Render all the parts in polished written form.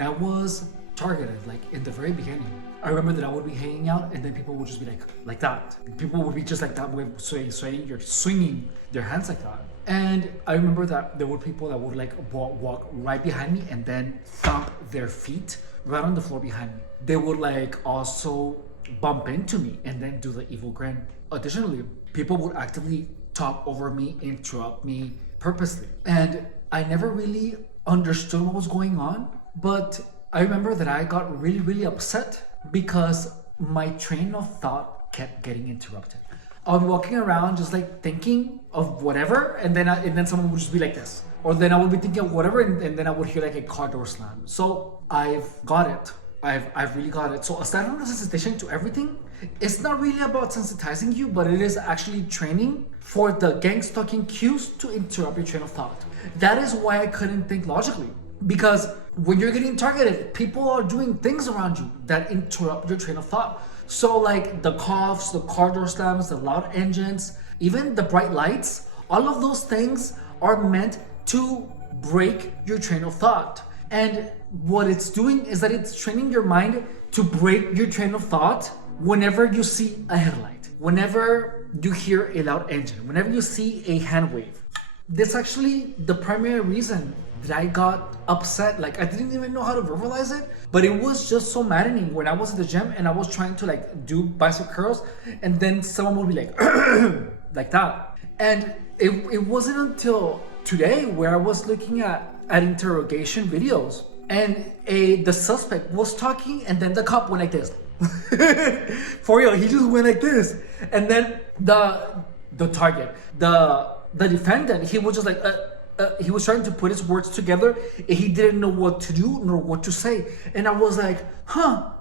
when I was targeted, like in the very beginning, I remember that I would be hanging out and then people would just be like that. People would be just like that, with swinging their hands like that. And I remember that there were people that would like walk right behind me and then thump their feet right on the floor behind me. They would like also bump into me and then do the evil grin. Additionally, people would actively talk over me, interrupt me purposely. And I never really understood what was going on, but I remember that I got really, really upset because my train of thought kept getting interrupted. I would be walking around just like thinking of whatever, and then someone would just be like this. Or then I would be thinking of whatever, and then I would hear like a car door slam. So I've got it. I've really got it. So aside from the sensitization to everything, it's not really about sensitizing you, but it is actually training for the gang stalking cues to interrupt your train of thought. That is why I couldn't think logically. Because when you're getting targeted, people are doing things around you that interrupt your train of thought. So like the coughs, the car door slams, the loud engines, even the bright lights, all of those things are meant to break your train of thought. And what it's doing is that it's training your mind to break your train of thought whenever you see a headlight, whenever you hear a loud engine, whenever you see a hand wave. That's actually the primary reason that I got upset. Like I didn't even know how to verbalize it, but it was just so maddening when I was at the gym and I was trying to like do bicep curls, and then someone would be like like that. And it wasn't until today where I was looking at interrogation videos and the suspect was talking and then the cop went like this. For real, he just went like this. And then the target, the defendant, he was just like he was trying to put his words together and he didn't know what to do nor what to say. And I was like,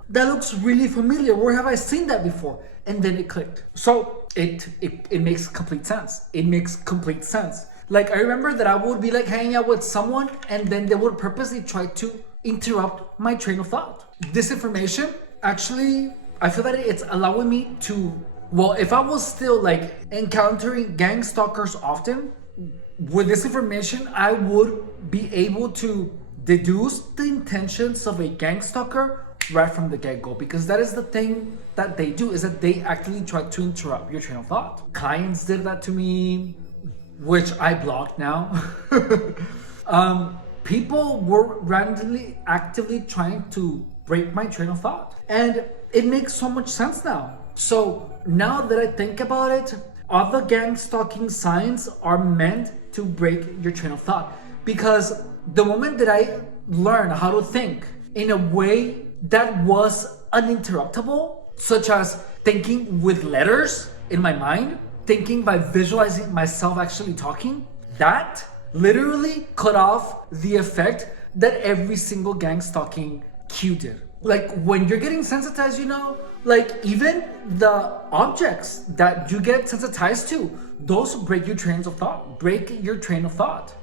that looks really familiar. Where have I seen that before? And then it clicked. So it makes complete sense. It makes complete sense. Like I remember that I would be like hanging out with someone and then they would purposely try to interrupt my train of thought. This information, actually, I feel that it's allowing me to, well, if I was still like encountering gang stalkers often, with this information, I would be able to deduce the intentions of a gang stalker right from the get-go, because that is the thing that they do, is that they actually try to interrupt your train of thought. Clients did that to me, which I blocked now. People were randomly, actively trying to break my train of thought. And it makes so much sense now. So now that I think about it, all the gang stalking signs are meant to break your train of thought. Because the moment that I learned how to think in a way that was uninterruptible, such as thinking with letters in my mind, thinking by visualizing myself actually talking, that literally cut off the effect that every single gang stalking cue did. Like when you're getting sensitized, like even the objects that you get sensitized to, those break your trains of thought, break your train of thought.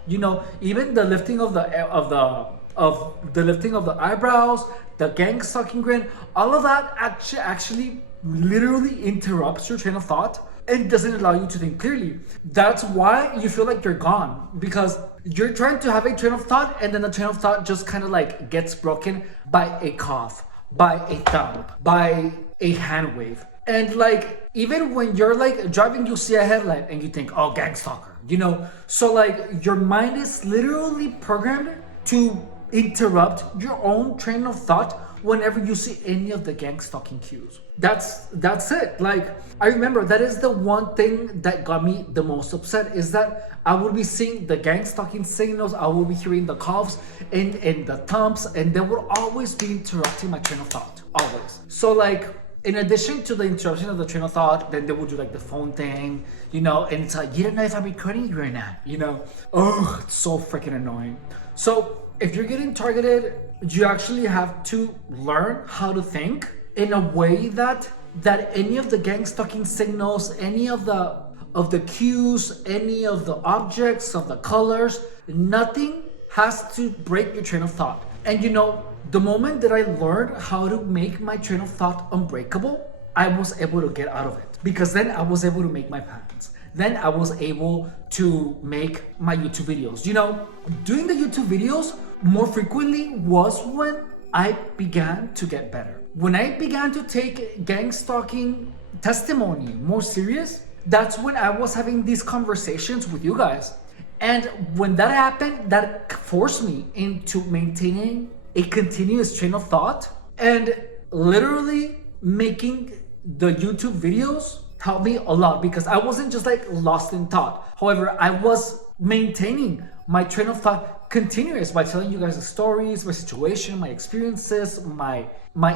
Even the lifting of the lifting of the eyebrows, the gang stalking grin, all of that actually literally interrupts your train of thought and doesn't allow you to think clearly. That's why you feel like you're gone, because you're trying to have a train of thought and then the train of thought just kind of like gets broken by a cough, by a thump, by a hand wave. And like even when you're like driving, you see a headlight and you think, oh, gang stalker, so like your mind is literally programmed to interrupt your own train of thought whenever you see any of the gang stalking cues. That's it. Like I remember that is the one thing that got me the most upset, is that I would be seeing the gang stalking signals, I would be hearing the coughs and the thumps, and they would always be interrupting my train of thought, always. So like in addition to the interruption of the train of thought, then they would do like the phone thing, and it's like, you don't know if I'm recording you or not, Oh, it's so freaking annoying. So if you're getting targeted, you actually have to learn how to think in a way that any of the gang stalking signals, any of the cues, any of the objects, of the colors, nothing has to break your train of thought. And the moment that I learned how to make my train of thought unbreakable, I was able to get out of it, because then I was able to make my plans. then I was able to make my YouTube videos. You know, doing the YouTube videos more frequently was when I began to get better. When I began to take gang stalking testimony more serious, that's when I was having these conversations with you guys. And when that happened, that forced me into maintaining a continuous train of thought, and literally making the YouTube videos helped me a lot because I wasn't just like lost in thought. However, I was maintaining my train of thought continuous by telling you guys the stories, my situation, my experiences, my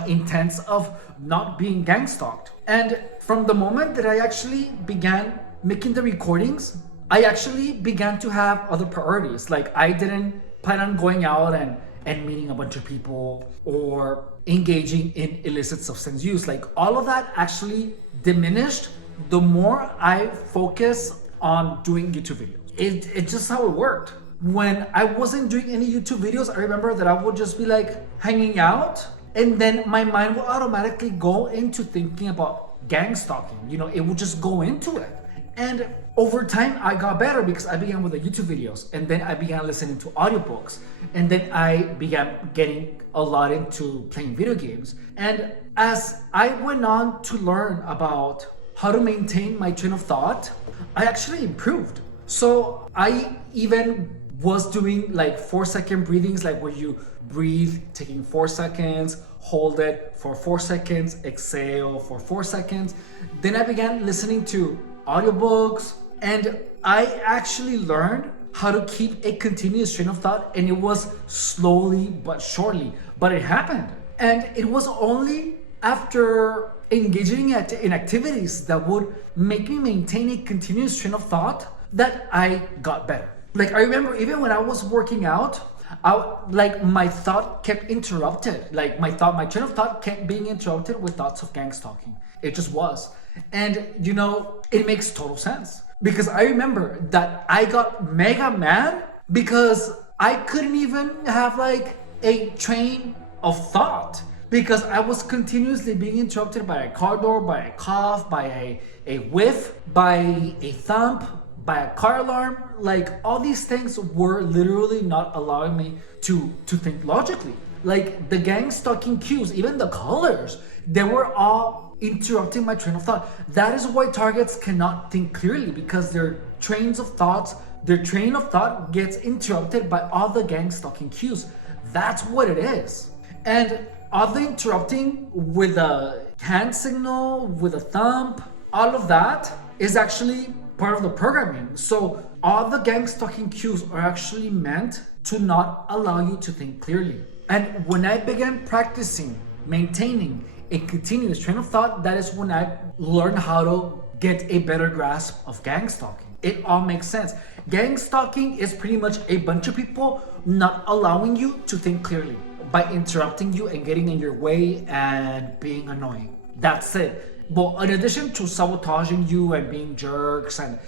intents of not being gang stalked. And from the moment that I actually began making the recordings, I actually began to have other priorities. Like, I didn't plan on going out and meeting a bunch of people or engaging in illicit substance use. Like, all of that actually diminished the more I focus on doing YouTube videos. It's just how it worked. When I wasn't doing any YouTube videos, I remember that I would just be like hanging out, and then my mind will automatically go into thinking about gang stalking. You know, it would just go into it. And over time, I got better because I began with the YouTube videos, and then I began listening to audiobooks, and then I began getting a lot into playing video games. And as I went on to learn about how to maintain my train of thought, I actually improved. So I even was doing like 4-second breathings, like where you breathe, taking 4 seconds, hold it for 4 seconds, exhale for 4 seconds. Then I began listening to audiobooks, and I actually learned how to keep a continuous train of thought, and it was slowly but surely, but it happened. And it was only after engaging in activities that would make me maintain a continuous train of thought that I got better. Like, I remember even when I was working out, my thought kept interrupted. Like, my train of thought kept being interrupted with thoughts of gang stalking. It just was. And you know, it makes total sense because I remember that I got mega mad because I couldn't even have like a train of thought because I was continuously being interrupted by a car door, by a cough, by a whiff, by a thump, by a car alarm. Like, all these things were literally not allowing me to think logically. Like, the gang stalking cues, even the colors, they were all interrupting my train of thought. That is why targets cannot think clearly, because their train of thought gets interrupted by all the gang stalking cues. That's what it is. And all the interrupting with a hand signal, with a thump, all of that is actually part of the programming. So all the gang stalking cues are actually meant to not allow you to think clearly. And when I began practicing maintaining a continuous train of thought, that is when I learned how to get a better grasp of gang stalking. It all makes sense. Gang stalking is pretty much a bunch of people not allowing you to think clearly by interrupting you and getting in your way and being annoying. That's it. But in addition to sabotaging you and being jerks and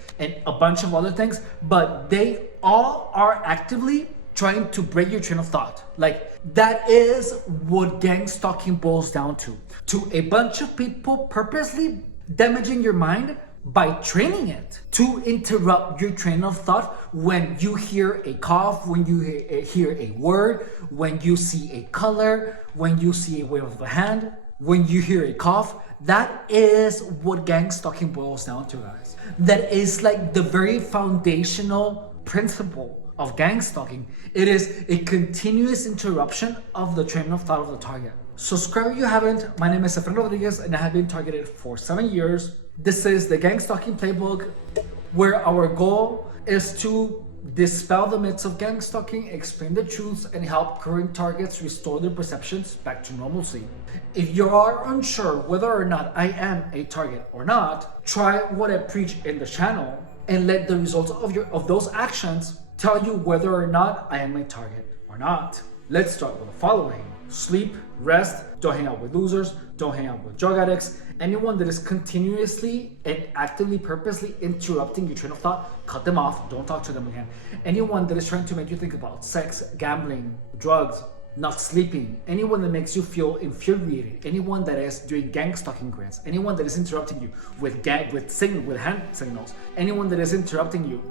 a bunch of other things, but they all are actively trying to break your train of thought. Like, that is what gang stalking boils down to a bunch of people purposely damaging your mind by training it to interrupt your train of thought when you hear a cough, when you hear a word, when you see a color, when you see a wave of the hand, when you hear a cough. That is what gang stalking boils down to, guys. That is like the very foundational principle of gang stalking. It is a continuous interruption of the train of thought of the target. Subscribe if you haven't. My name is Efren Rodriguez, and I have been targeted for 7 years. This is the gang stalking playbook, where our goal is to dispel the myths of gang stalking, explain the truths, and help current targets restore their perceptions back to normalcy. If you are unsure whether or not I am a target or not, try what I preach in the channel and let the results of those actions tell you whether or not I am a target or not. Let's start with the following. Sleep, rest, don't hang out with losers, don't hang out with drug addicts, anyone that is continuously and actively, purposely interrupting your train of thought, cut them off, don't talk to them again. Anyone that is trying to make you think about sex, gambling, drugs, not sleeping, anyone that makes you feel infuriated, anyone that is doing gang stalking grants, anyone that is interrupting you with hand signals, anyone that is interrupting you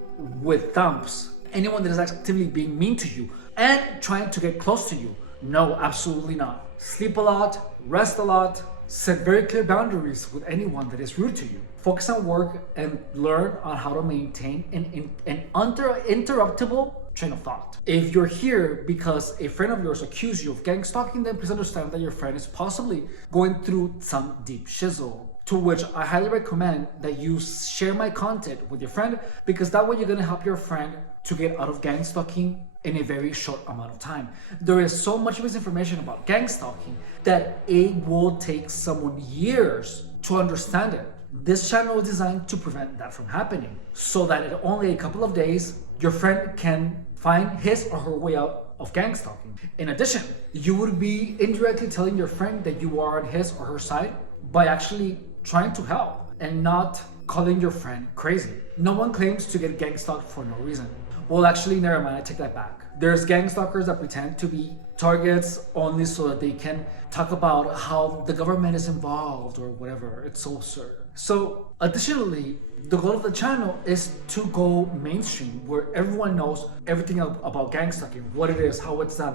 with thumbs, anyone that is actively being mean to you and trying to get close to you. No, absolutely not. Sleep a lot, rest a lot, set very clear boundaries with anyone that is rude to you. Focus on work and learn on how to maintain an uninterruptible train of thought. If you're here because a friend of yours accused you of gang stalking, then please understand that your friend is possibly going through some deep shizzle. To which I highly recommend that you share my content with your friend, because that way you're going to help your friend to get out of gang stalking in a very short amount of time. There is so much misinformation about gang stalking that it will take someone years to understand it. This channel is designed to prevent that from happening, so that in only a couple of days, your friend can find his or her way out of gang stalking. In addition, you would be indirectly telling your friend that you are on his or her side by actually trying to help and not calling your friend crazy. No one claims to get gang stalked for no reason. Well, actually, never mind, I take that back. There's gang stalkers that pretend to be targets only so that they can talk about how the government is involved or whatever. It's so absurd. So, additionally, the goal of the channel is to go mainstream, where everyone knows everything about gang stalking, what it is, how it's done,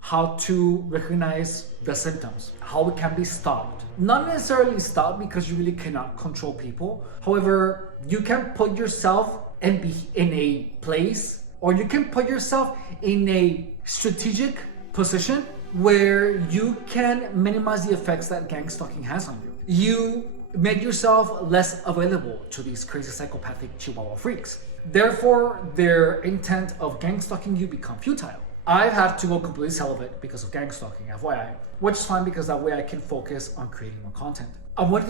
how to recognize the symptoms, how it can be stopped. Not necessarily stopped, because you really cannot control people. However, you can put yourself and be in a place, or you can put yourself in a strategic position where you can minimize the effects that gang stalking has on you. You make yourself less available to these crazy psychopathic Chihuahua freaks. Therefore, their intent of gang stalking you become futile. I've had to go completely celibate because of gang stalking, FYI, which is fine because that way I can focus on creating more content. I wanted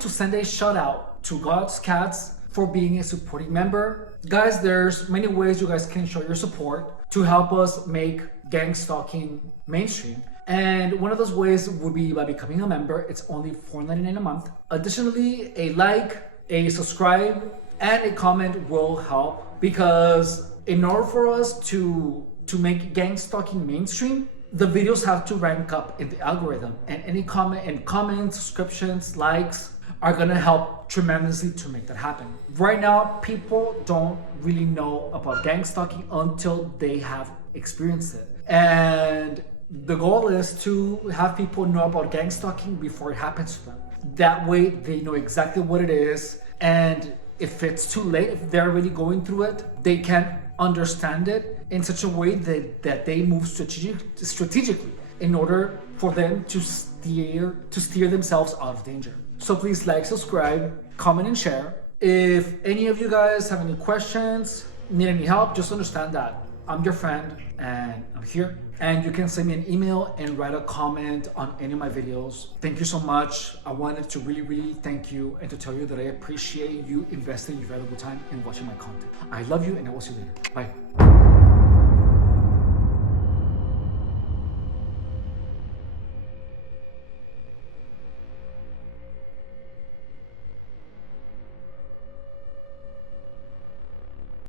to send a shout out to God's Cats for being a supporting member. Guys, there's many ways you guys can show your support to help us make gang stalking mainstream. And one of those ways would be by becoming a member. It's only $4.99 a month. Additionally, a like, a subscribe, and a comment will help, because in order for us to make gang stalking mainstream, the videos have to rank up in the algorithm, and any comments, subscriptions, likes are gonna help tremendously to make that happen. Right now, people don't really know about gang stalking until they have experienced it. And the goal is to have people know about gang stalking before it happens to them. That way they know exactly what it is, and if it's too late, if they're really going through it, they can understand it in such a way that they move strategically in order for them to steer themselves out of danger. So please like, subscribe, comment, and share. If any of you guys have any questions, need any help, just understand that I'm your friend and I'm here. And you can send me an email and write a comment on any of my videos. Thank you so much. I wanted to really thank you and to tell you that I appreciate you investing your valuable time in watching my content. I love you, and I will see you later. Bye.